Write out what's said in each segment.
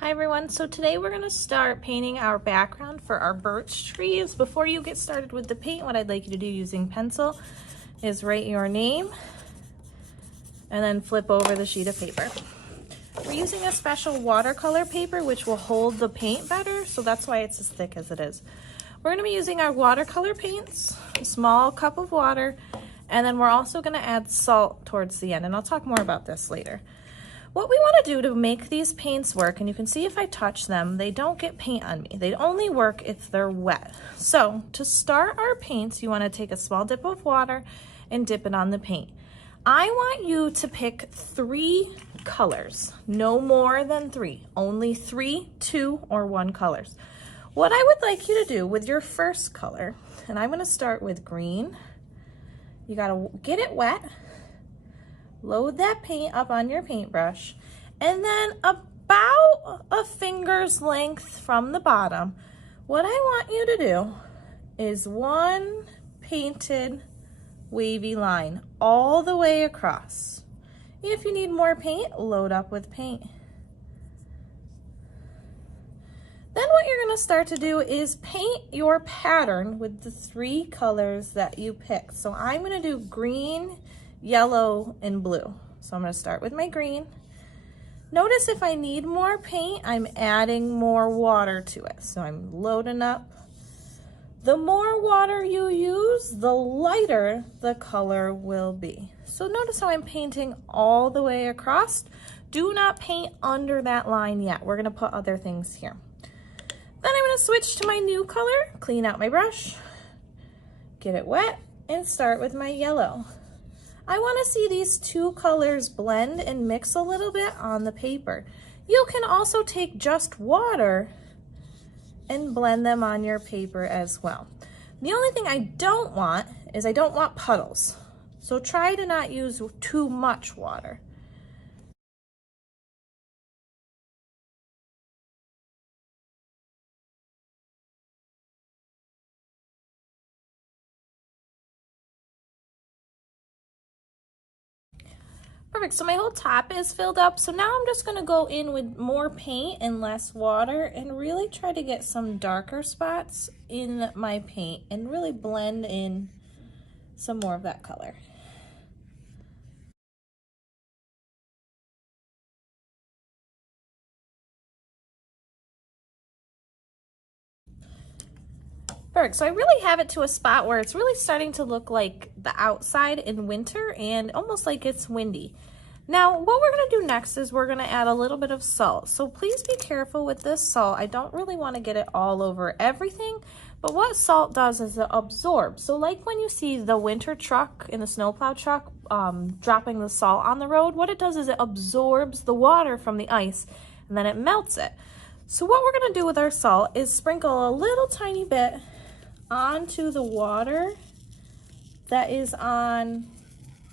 Hi everyone, so today we're going to start painting our background for our birch trees. Before you get started with the paint, what I'd like you to do using pencil is write your name and then flip over the sheet of paper. We're using a special watercolor paper which will hold the paint better, so that's why it's as thick as it is. We're going to be using our watercolor paints, a small cup of water, and then we're also going to add salt towards the end, and I'll talk more about this later. What we want to do to make these paints work, and you can see if I touch them, they don't get paint on me. They only work if they're wet. So to start our paints, you want to take a small dip of water and dip it on the paint. I want you to pick 3 colors, no more than 3, only 3, 2, or 1 colors. What I would like you to do with your first color, and I'm going to start with green. You got to get it wet. Load that paint up on your paintbrush, and then about a finger's length from the bottom, what I want you to do is one painted wavy line all the way across. If you need more paint, load up with paint. Then what you're going to start to do is paint your pattern with the 3 colors that you picked. So I'm going to do green, yellow, and blue. So I'm going to start with my green. Notice if I need more paint, I'm adding more water to it. So I'm loading up. The more water you use, the lighter the color will be. So notice how I'm painting all the way across. Do not paint under that line yet. We're going to put other things here. Then I'm going to switch to my new color, clean out my brush, get it wet, and start with my yellow. I want to see these 2 colors blend and mix a little bit on the paper. You can also take just water and blend them on your paper as well. The only thing I don't want is I don't want puddles. So try to not use too much water. Perfect, so my whole top is filled up. So now I'm just gonna go in with more paint and less water and really try to get some darker spots in my paint and really blend in some more of that color. Perfect, so I really have it to a spot where it's really starting to look like the outside in winter and almost like it's windy. Now, what we're gonna do next is we're gonna add a little bit of salt. So please be careful with this salt. I don't really wanna get it all over everything, but what salt does is it absorbs. So like when you see the winter truck and the snowplow truck dropping the salt on the road, what it does is it absorbs the water from the ice and then it melts it. So what we're gonna do with our salt is sprinkle a little tiny bit onto the water that is on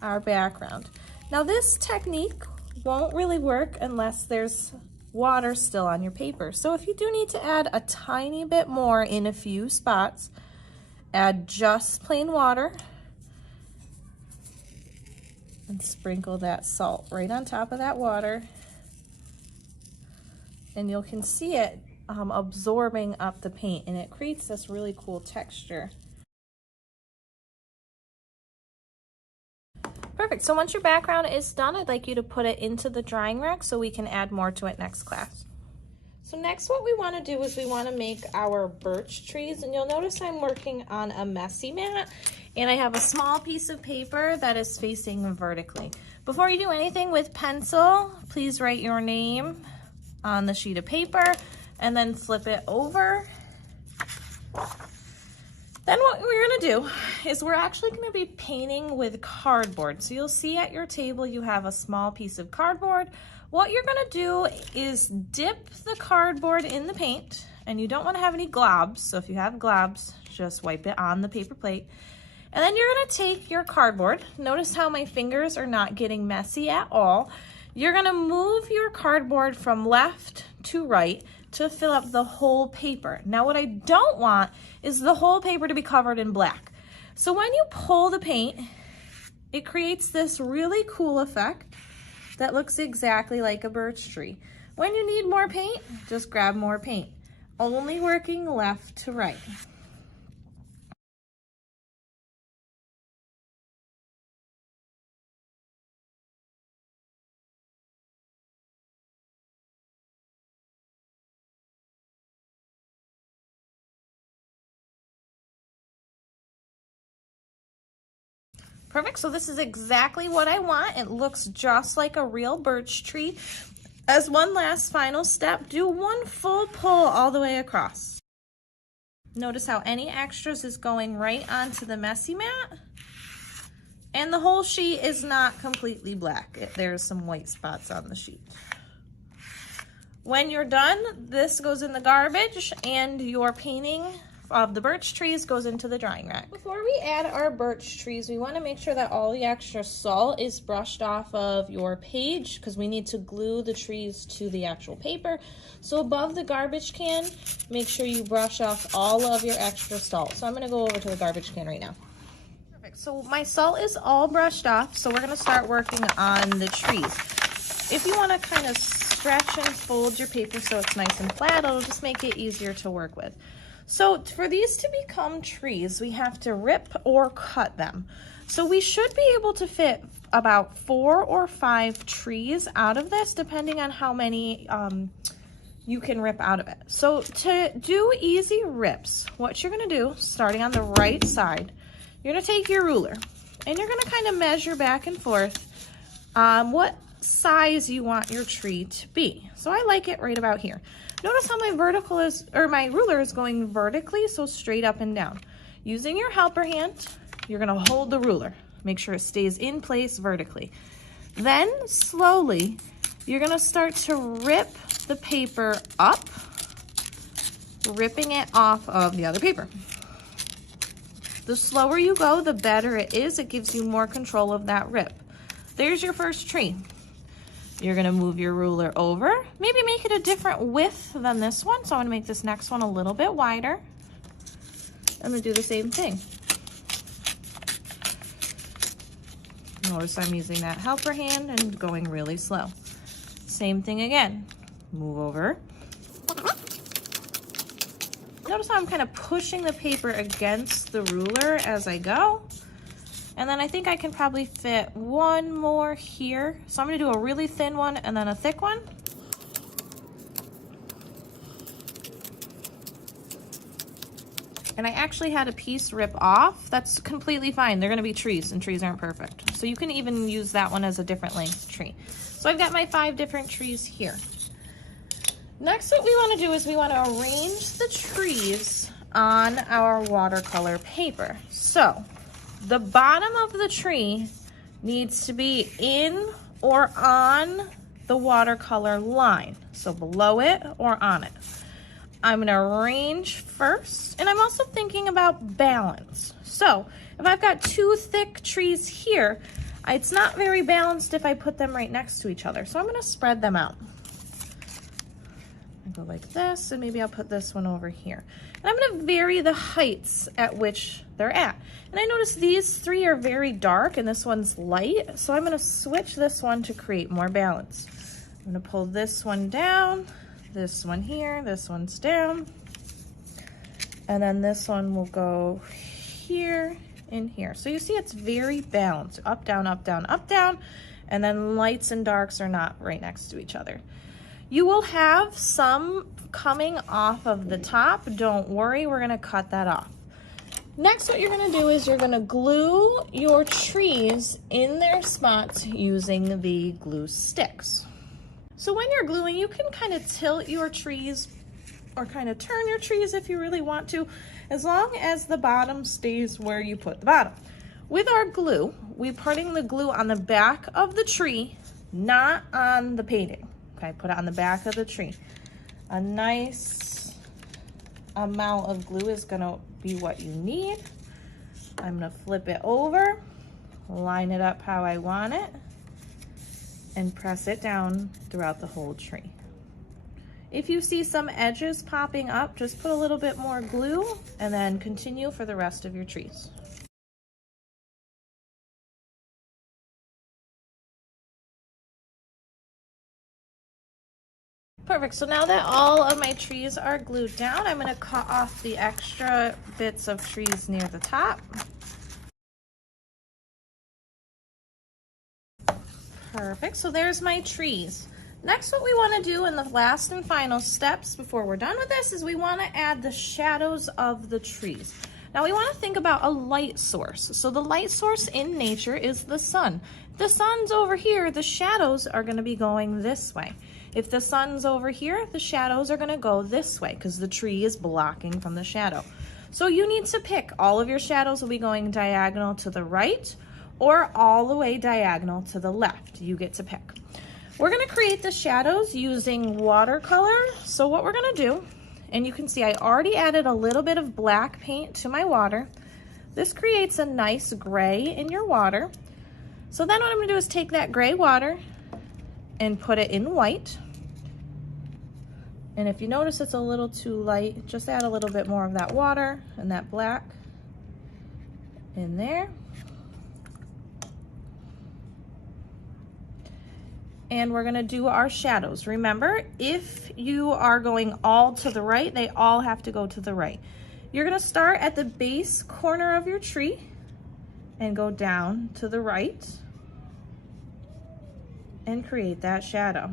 our background. Now this technique won't really work unless there's water still on your paper. So if you do need to add a tiny bit more in a few spots, add just plain water and sprinkle that salt right on top of that water. And you can see it absorbing up the paint, and it creates this really cool texture. Perfect, so once your background is done, I'd like you to put it into the drying rack so we can add more to it next class. So next what we want to do is we want to make our birch trees, and you'll notice I'm working on a messy mat, and I have a small piece of paper that is facing vertically. Before you do anything with pencil, please write your name on the sheet of paper and then flip it over. Then what we're gonna do is we're actually gonna be painting with cardboard. So you'll see at your table you have a small piece of cardboard. What you're gonna do is dip the cardboard in the paint, and you don't wanna have any globs. So if you have globs, just wipe it on the paper plate. And then you're gonna take your cardboard. Notice how my fingers are not getting messy at all. You're gonna move your cardboard from left to right to fill up the whole paper. Now what I don't want is the whole paper to be covered in black. So when you pull the paint, it creates this really cool effect that looks exactly like a birch tree. When you need more paint, just grab more paint. Only working left to right. Perfect, so this is exactly what I want. It looks just like a real birch tree. As one last final step, do one full pull all the way across. Notice how any extras is going right onto the messy mat. And the whole sheet is not completely black. There's some white spots on the sheet. When you're done, this goes in the garbage and your painting of the birch trees goes into the drying rack. Before we add our birch trees, we want to make sure that all the extra salt is brushed off of your page because we need to glue the trees to the actual paper. So above the garbage can, make sure you brush off all of your extra salt. So I'm going to go over to the garbage can right now. Perfect. So my salt is all brushed off, so we're going to start working on the trees. If you want to kind of stretch and fold your paper so it's nice and flat, it'll just make it easier to work with. So for these to become trees, we have to rip or cut them. So we should be able to fit about 4 or 5 trees out of this, depending on how many you can rip out of it. So to do easy rips, what you're gonna do, starting on the right side, you're gonna take your ruler and you're gonna kind of measure back and forth what size you want your tree to be. So I like it right about here. Notice how my my ruler is going vertically, so straight up and down. Using your helper hand, you're gonna hold the ruler. Make sure it stays in place vertically. Then slowly, you're gonna start to rip the paper up, ripping it off of the other paper. The slower you go, the better it is. It gives you more control of that rip. There's your first tree. You're gonna move your ruler over, maybe make it a different width than this one. So I'm gonna make this next one a little bit wider. I'm gonna do the same thing. Notice I'm using that helper hand and going really slow. Same thing again, move over. Notice how I'm kind of pushing the paper against the ruler as I go. And then I think I can probably fit one more here. So I'm gonna do a really thin one and then a thick one. And I actually had a piece rip off. That's completely fine. They're gonna be trees and trees aren't perfect. So you can even use that one as a different length tree. So I've got my 5 different trees here. Next, what we wanna do is we wanna arrange the trees on our watercolor paper. So the bottom of the tree needs to be in or on the watercolor line. So below it or on it. I'm gonna arrange first, and I'm also thinking about balance. So if I've got 2 thick trees here, it's not very balanced if I put them right next to each other. So I'm gonna spread them out. I go like this, and maybe I'll put this one over here. And I'm gonna vary the heights at which they're at. And I notice these 3 are very dark and this one's light. So I'm gonna switch this one to create more balance. I'm gonna pull this one down, this one here, this one's down. And then this one will go here and here. So you see it's very balanced, up, down, up, down, up, down. And then lights and darks are not right next to each other. You will have some coming off of the top. Don't worry, we're gonna cut that off. Next, what you're gonna do is you're gonna glue your trees in their spots using the glue sticks. So when you're gluing, you can kind of tilt your trees or kind of turn your trees if you really want to, as long as the bottom stays where you put the bottom. With our glue, we're putting the glue on the back of the tree, not on the painting. Okay, put it on the back of the tree. A nice amount of glue is gonna be what you need. I'm gonna flip it over, line it up how I want it, and press it down throughout the whole tree. If you see some edges popping up, just put a little bit more glue and then continue for the rest of your trees. Perfect, so now that all of my trees are glued down, I'm gonna cut off the extra bits of trees near the top. Perfect, so there's my trees. Next, what we wanna do in the last and final steps before we're done with this is we wanna add the shadows of the trees. Now we wanna think about a light source. So the light source in nature is the sun. If the sun's over here, the shadows are gonna be going this way. If the sun's over here, the shadows are gonna go this way because the tree is blocking from the shadow. So you need to pick. All of your shadows will be going diagonal to the right or all the way diagonal to the left. You get to pick. We're gonna create the shadows using watercolor. So what we're gonna do, and you can see I already added a little bit of black paint to my water. This creates a nice gray in your water. So then what I'm gonna do is take that gray water and put it in white. And if you notice it's a little too light, just add a little bit more of that water and that black in there. And we're gonna do our shadows. Remember, if you are going all to the right, they all have to go to the right. You're gonna start at the base corner of your tree and go down to the right and create that shadow.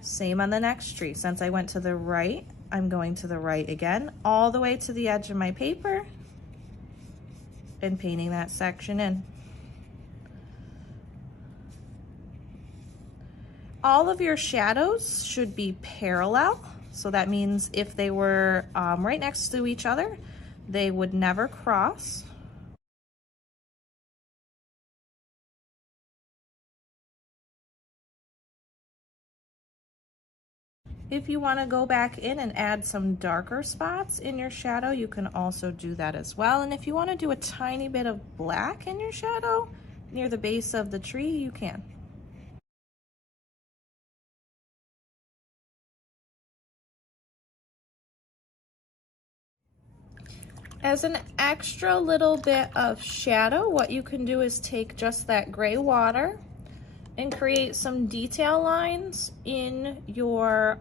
Same on the next tree. Since I went to the right, I'm going to the right again, all the way to the edge of my paper and painting that section in. All of your shadows should be parallel. So that means if they were right next to each other, they would never cross. If you want to go back in and add some darker spots in your shadow, you can also do that as well. And if you want to do a tiny bit of black in your shadow near the base of the tree, you can. As an extra little bit of shadow, what you can do is take just that gray water and create some detail lines in your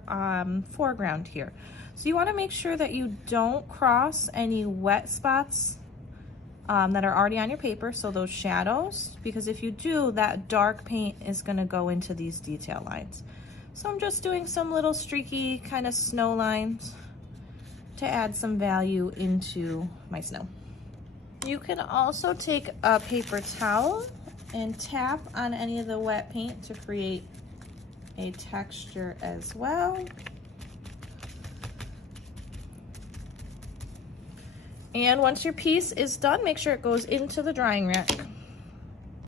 foreground here. So you want to make sure that you don't cross any wet spots that are already on your paper, so those shadows, because if you do, that dark paint is going to go into these detail lines. So I'm just doing some little streaky kind of snow lines to add some value into my snow. You can also take a paper towel and tap on any of the wet paint to create a texture as well. And once your piece is done, make sure it goes into the drying rack.